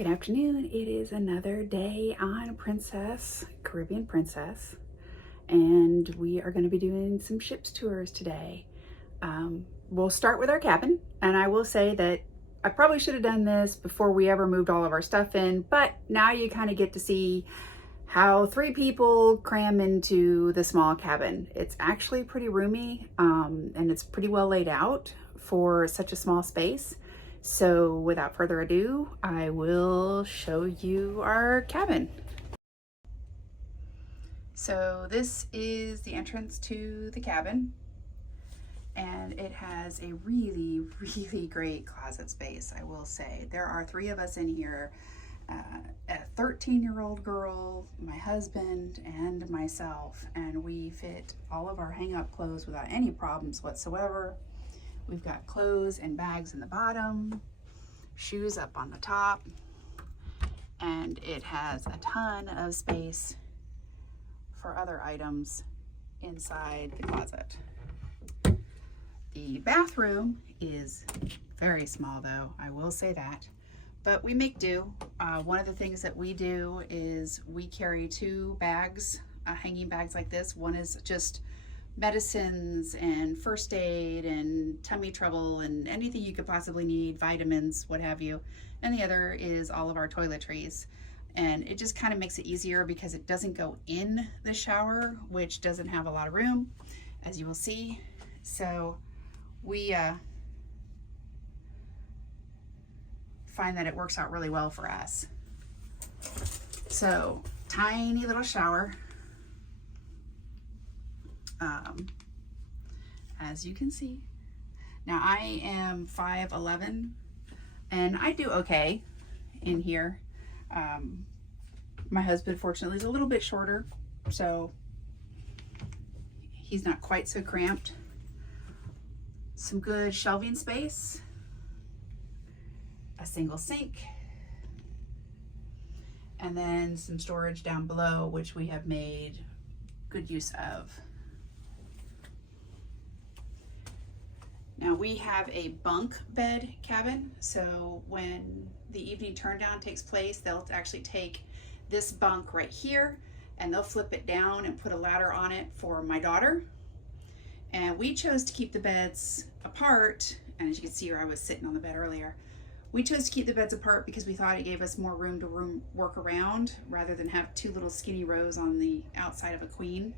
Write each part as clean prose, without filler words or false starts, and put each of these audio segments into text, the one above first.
Good afternoon. It is another day on Caribbean Princess, and we are going to be doing some ships tours today. We'll start with our cabin, and I will say that I probably should have done this before we ever moved all of our stuff in, but now you kind of get to see how 3 people cram into the small cabin. It's actually pretty roomy, and it's pretty well laid out for such a small space. So without further ado, I will show you our cabin. So this is the entrance to the cabin, and it has a really great closet space, I will say. There are 3 of us in here, a 13-year-old girl, my husband, and myself, and we fit all of our hang-up clothes without any problems whatsoever. We've got clothes and bags in the bottom, shoes up on the top, and it has a ton of space for other items inside the closet. The bathroom is very small though, I will say that, but we make do. One of the things that we do is we carry 2 bags, hanging bags like this. One is just medicines and first aid and tummy trouble and anything you could possibly need, vitamins, what have you. And the other is all of our toiletries. And it just kind of makes it easier because it doesn't go in the shower, which doesn't have a lot of room, as you will see. So we find that it works out really well for us. So tiny little shower. As you can see. Now I am 5'11", and I do okay in here. My husband fortunately is a little bit shorter, so he's not quite so cramped. Some good shelving space, a single sink, and then some storage down below, which we have made good use of. Now we have a bunk bed cabin, so when the evening turn down takes place, they'll actually take this bunk right here and they'll flip it down and put a ladder on it for my daughter. And we chose to keep the beds apart, and as you can see where I was sitting on the bed earlier, we chose to keep the beds apart because we thought it gave us more room to work around rather than have 2 little skinny rows on the outside of a queen.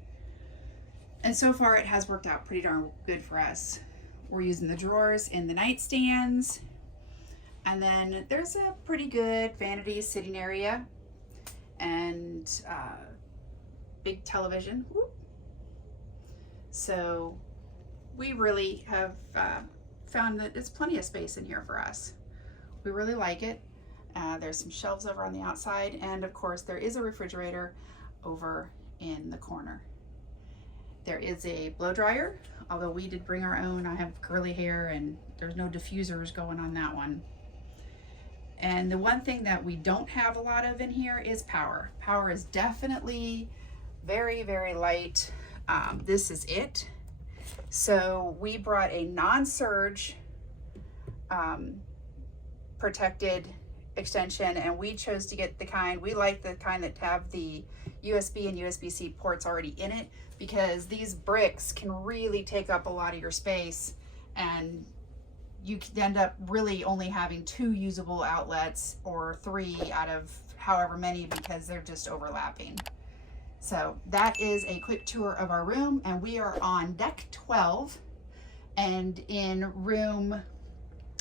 And so far it has worked out pretty darn good for us. We're using the drawers in the nightstands, and then there's a pretty good vanity sitting area and big television. Whoop. So we really have found that it's plenty of space in here for us. We really like it. There's some shelves over on the outside, and of course there is a refrigerator over in the corner. There is a blow dryer, although we did bring our own. I have curly hair and there's no diffusers going on that one. And the one thing that we don't have a lot of in here is power. Power is definitely very light. This is it. So we brought a non-surge protected extension, and we chose to get the kind, we like the kind that have the USB and USB-C ports already in it, because these bricks can really take up a lot of your space, and you could end up really only having 2 usable outlets or 3 out of however many, because they're just overlapping. So that is a quick tour of our room, and we are on deck 12 and in room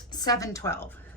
712.